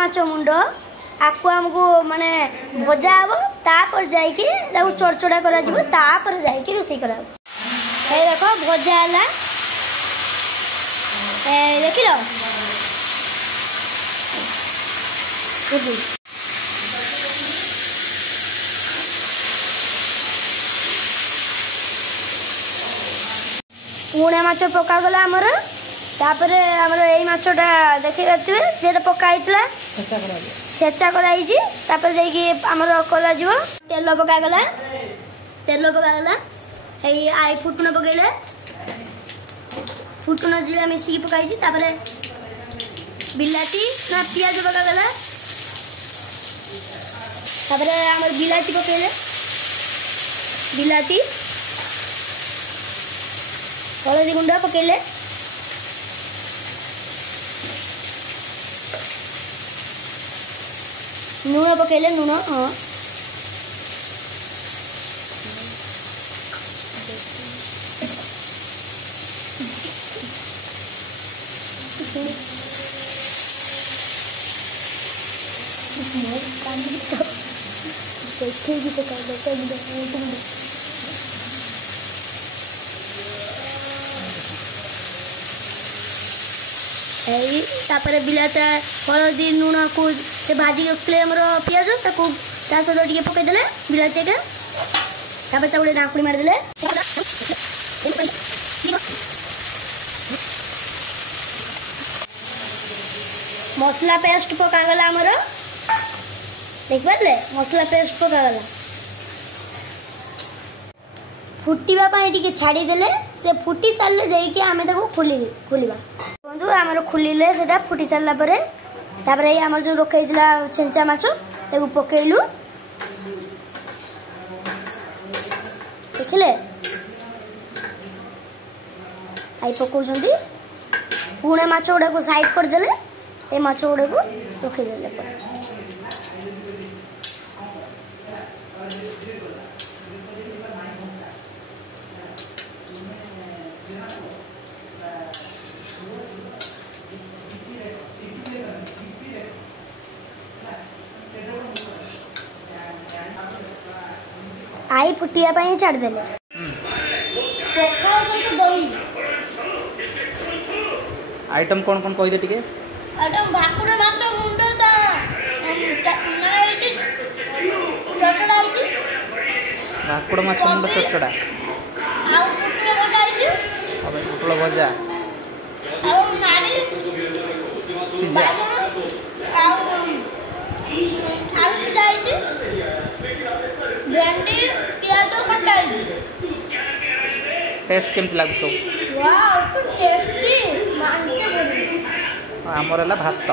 माछ मुंड आपको हमको माने भजा हम तापर जाइकी चरचड़ा कर जाइकी रोषे कर देख भजा है देख लो पुणे माछ पकागला आमर तापर आमर यही माछटा देखी पारे जेटा पकाईला छेचा कराई तापर जाइए आमर करा तेल पकागला आई फुटुण पकईले फुटुण जीरा मिसिकी पकाई तापर बिलाती ना पियाज पकागला तापर आमर बिलाती पकईले बिलाती हलदी गुंड पकईले लुण पकईले लुण हाँ तापर बिलाता हलदी लुण को भाजी रखते पियाज सहित टे पकईदे बिलाती गोटे डाकुड़ी मारिदे मसला पेस्ट पकागला आमर देख पारे मसला पेस्ट पकागला फुटापी छाड़ीदे से फुटी सारे जाइए आम खोलिबा बंधु आमर खोलिले से फुटी सारा पर आमर जो रखी छेंचा माछ पकईलु देखिले आई पकाउछंती पुणे माछ गुड़ा को साइड करदे ये माछ गुड़ा को रखीदे आई फुटिया छाड़दे पखाल सहित दही आइटम कौन कौन कही दे टिके आइटम भाकुड़ माछ मुंड चचड़ा भाकुड़ माछ मुंड चचड़ा पुटल भजा सिझा भेंडी पियाज खटा टेस्ट केमती लागु सब वाओ टेस्टी मानते आमर है भात